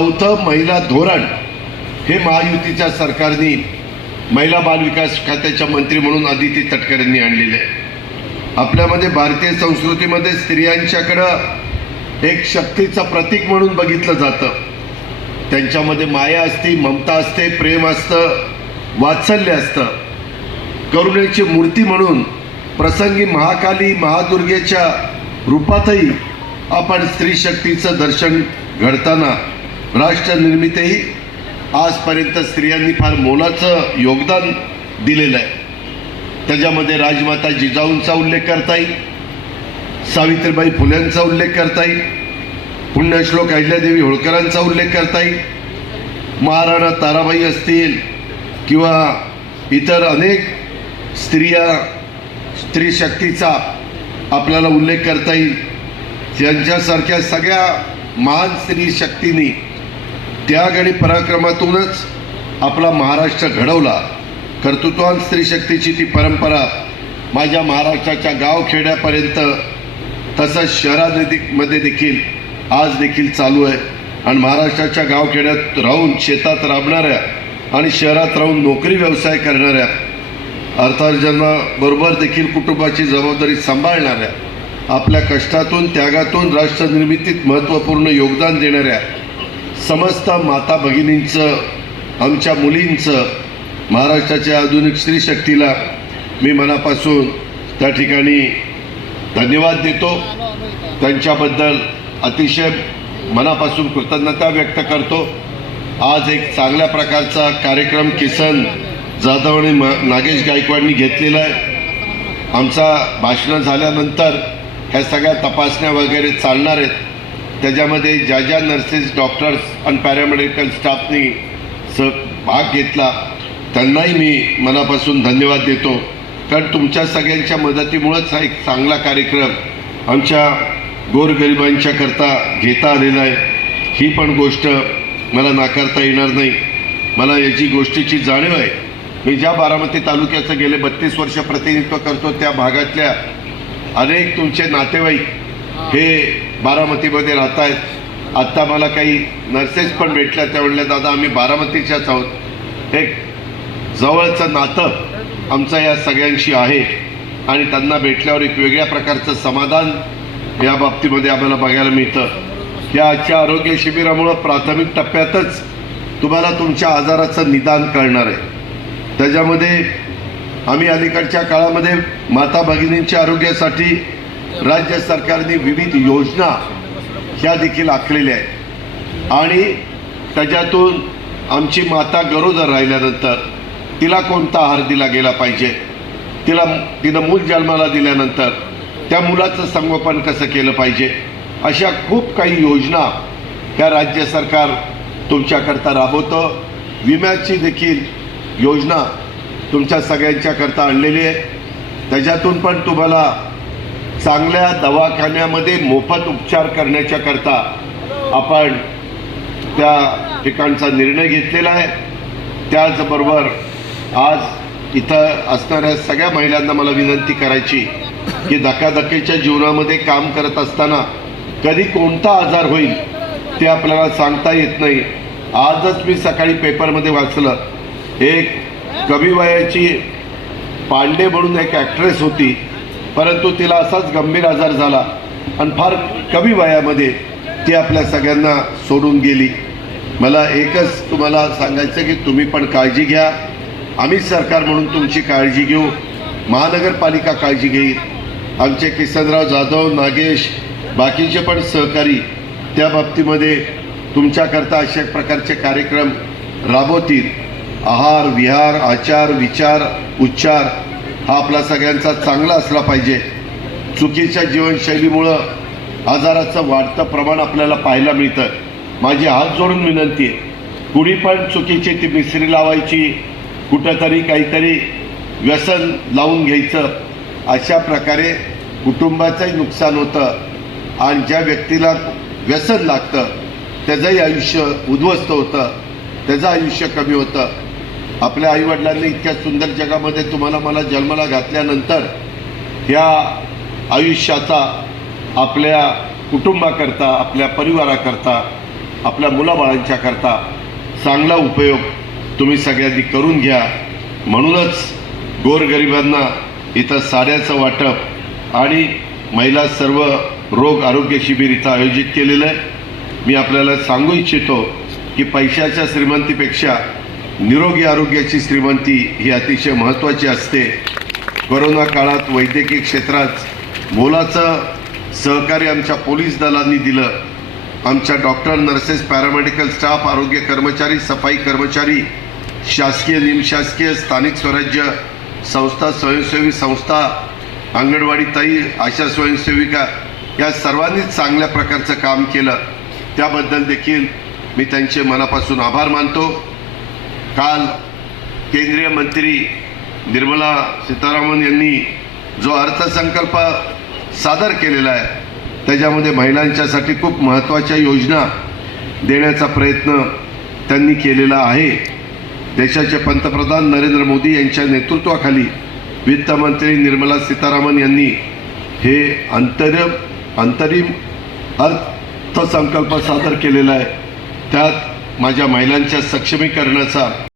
चौथं महिला धोरण हे महायुतीच्या सरकारने महिला बालविकास खात्याच्या मंत्री म्हणून आदिती तटकरेंनी आणलेले आहे. आपल्यामध्ये भारतीय संस्कृतीमध्ये स्त्रियांच्याकडं एक शक्तीचं प्रतीक म्हणून बघितलं जातं. त्यांच्यामध्ये माया असते ममता असते प्रेम असतं वात्सल्य असतं. करुणेची मूर्ती म्हणून प्रसंगी महाकाली महादुर्गेच्या रूपातही आपण स्त्री शक्तीचं दर्शन घडताना राष्ट्र निर्मितीही आजपर्यंत स्त्रियांनी फार मोलाचं योगदान दिलेलं आहे. त्याच्यामध्ये राजमाता जिजाऊंचा उल्लेख करता येईल सावित्रीबाई फुल्यांचा उल्लेख करता येईल पुण्यश्लोक अहिल्यादेवी होळकरांचा उल्लेख करता येईल महाराणा ताराबाई असतील किंवा इतर अनेक स्त्रिया स्त्री शक्तीचा आपल्याला उल्लेख करता येईल. त्यांच्यासारख्या सगळ्या महान स्त्री शक्तींनी त्याग आणि पराक्रमातूनच आपला महाराष्ट्र घडवला. कर्तृत्वान स्त्री शक्तीची ती परंपरा माझ्या महाराष्ट्राच्या गावखेड्यापर्यंत तसंच शहरामध्ये देखील आज देखील चालू आहे. आणि महाराष्ट्राच्या गावखेड्यात राहून शेतात राबणाऱ्या आणि शहरात राहून नोकरी व्यवसाय करणाऱ्या अर्थार्जनाबरोबर देखील कुटुंबाची जबाबदारी सांभाळणाऱ्या आपल्या कष्टातून त्यागातून राष्ट्रनिर्मितीत महत्त्वपूर्ण योगदान देणाऱ्या समस्त माता भगिनींचं आमच्या मुलींचं महाराष्ट्राच्या आधुनिक स्त्रीशक्तीला मी मनापासून त्या ठिकाणी धन्यवाद देतो. त्यांच्याबद्दल अतिशय मनापासून कृतज्ञता व्यक्त करतो. आज एक चांगल्या प्रकारचा कार्यक्रम किसन जाधव आणि म नागेश गायकवाडनी घेतलेला आहे. आमचा भाषणं झाल्यानंतर ह्या सगळ्या तपासण्या वगैरे चालणार आहेत. त्याच्यामध्ये ज्या ज्या नर्सेस डॉक्टर्स आणि पॅरामेडिकल स्टाफनी स भाग घेतला त्यांनाही मी मनापासून धन्यवाद देतो. कारण तुमच्या सगळ्यांच्या मदतीमुळंच हा एक चांगला कार्यक्रम आमच्या गोरगरिबांच्या करता घेता आलेला आहे. ही पण गोष्ट मला नाकारता येणार नाही. मला याची गोष्टीची जाणीव आहे. मी ज्या बारामती तालुक्याचं गेले बत्तीस वर्ष प्रतिनिधित्व करतो त्या भागातल्या अनेक तुमचे नातेवाईक हे बारामतीमध्ये राहत आहेत आत्ता मला काही नर्सेस पण भेटल्या. त्या म्हणल्या दादा आम्ही बारामतीच्याच आहोत. एक जवळचं नातं आमचं या सगळ्यांशी आहे. आणि त्यांना भेटल्यावर एक वेगळ्या प्रकारचं समाधान या बाबतीमध्ये आम्हाला बघायला मिळतं. या आजच्या आरोग्य शिबिरामुळं प्राथमिक टप्प्यातच तुम्हाला तुमच्या आजाराचं निदान कळणार आहे. त्याच्यामध्ये आम्ही अलीकडच्या काळामध्ये माता भगिनींच्या आरोग्यासाठी राज्य सरकारने विविध योजना ह्या देखील आखलेल्या आहेत. आणि त्याच्यातून आमची माता गरोदर राहिल्यानंतर तिला कोणता आहार दिला गेला पाहिजे? तिला तिनं मूल जन्माला दिल्यानंतर त्या मुलाचं संगोपन कसं केलं पाहिजे? अशा खूप काही योजना ह्या राज्य सरकार तुमच्याकरता राबवतं. विम्याची देखील योजना तुमच्या सगळ्यांच्याकरता आणलेली आहे. त्याच्यातून पण तुम्हाला चांगल्या दवाखान्यामध्ये मोफत उपचार करण्याच्याकरता आपण त्या ठिकाणचा निर्णय घेतलेला आहे. त्याचबरोबर आज इथं असणाऱ्या सगळ्या महिलांना मला विनंती करायची की धकाधकीच्या जीवनामध्ये काम करत असताना कधी कोणता आजार होईल ते आपल्याला सांगता येत नाही. आजच मी सकाळी पेपरमध्ये वाचलं. एक कमी वयाची पांडे म्हणून एक ॲक्ट्रेस होती. परंतु तिला असाच गंभीर आजार झाला आणि फार कमी वयामध्ये ती आपल्या सगळ्यांना सोडून गेली. मला एकच तुम्हाला सांगायचं की तुम्ही पण काळजी घ्या. आम्ही सरकार म्हणून तुमची काळजी घेऊ. महानगरपालिका काळजी घेईल. आमचे किसनराव जाधव नागेश बाकीचे पण सहकारी त्या बाबतीमध्ये तुमच्याकरता अशा प्रकारचे कार्यक्रम राबवतील. आहार विहार आचार विचार उच्चार हा आपला सगळ्यांचा चांगला असला पाहिजे. चुकीच्या जीवनशैलीमुळं आजाराचं वाढतं प्रमाण आपल्याला पाहायला मिळतं. माझी हात जोडून विनंती आहे. कुणी पण चुकीची ती मिसरी लावायची कुठंतरी काहीतरी व्यसन लावून घ्यायचं अशा प्रकारे कुटुंबाचंही नुकसान होतं आणि ज्या व्यक्तीला व्यसन लागतं त्याचंही आयुष्य उद्ध्वस्त होतं त्याचं आयुष्य कमी होतं. आपल्या आईवडिलांनी इतक्या सुंदर जगामध्ये तुम्हाला मला जन्माला घातल्यानंतर ह्या आयुष्याचा आपल्या कुटुंबाकरता आपल्या परिवाराकरता आपल्या मुलाबाळांच्याकरता चांगला उपयोग तुम्ही सगळ्यांनी करून घ्या. म्हणूनच गोरगरिबांना इथं साड्याचं वाटप आणि महिला सर्व रोग आरोग्य शिबिर इथं आयोजित केलेलं आहे. मी आपल्याला सांगू इच्छितो की पैशाच्या श्रीमंतीपेक्षा निरोगी आरोग्याची श्रीमंती ही अतिशय महत्त्वाची असते. कोरोना काळात वैद्यकीय क्षेत्रात मोलाचं सहकार्य आमच्या पोलीस दलांनी दिलं. आमच्या डॉक्टर नर्सेस पॅरामेडिकल स्टाफ आरोग्य कर्मचारी सफाई कर्मचारी शासकीय निमशासकीय स्थानिक स्वराज्य संस्था स्वयंसेवी संस्था अंगणवाडी ताई आशा स्वयंसेविका या सर्वांनीच चांगल्या प्रकारचं काम केलं. त्याबद्दल देखील मी त्यांचे मनापासून आभार मानतो. काल केंद्रीय मंत्री निर्मला सीतारामन यांनी जो अर्थसंकल्प सादर केलेला आहे त्याच्यामध्ये महिलांच्यासाठी खूप महत्त्वाच्या योजना देण्याचा प्रयत्न त्यांनी केलेला आहे. देशाचे पंतप्रधान नरेंद्र मोदी यांच्या नेतृत्वाखाली वित्तमंत्री निर्मला सीतारामन यांनी हे अंतरिम अंतरिम अर्थसंकल्प सादर केलेला आहे. त्यात माझ्या महिलांच्या सक्षमीकरणाचा